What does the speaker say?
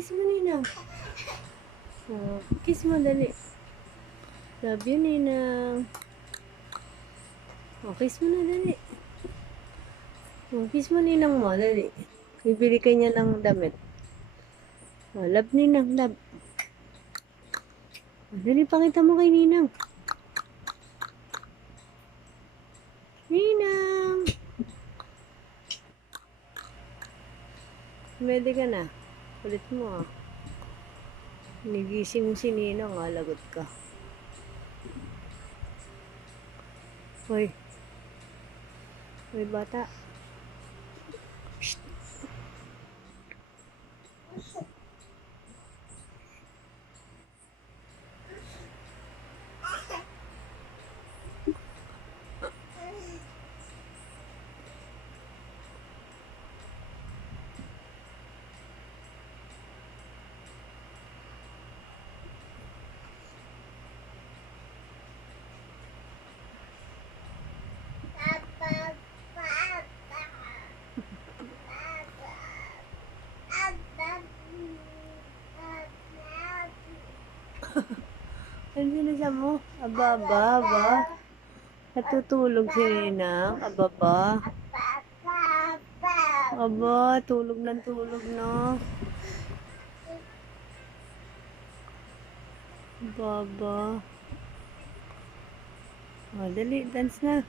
Kiss mo, Ninang. Kiss mo, dali. Love you, Ninang. Kiss mo na, dali. Kiss mo, Ninang mo, dali. Bibili ka niya ng damit. Love, Ninang, love. Dali, pakita mo kay Ninang. Ninang! Pwede ka na. Kulit mo, Nigising mo si Ninang, lagot ka. Hoy. Hoy, bata. Shh. Ano sinasa mo? Aba. Natutulog si Ninang. Aba. Aba, tulog ng tulog na. Baba. Dali, dance na.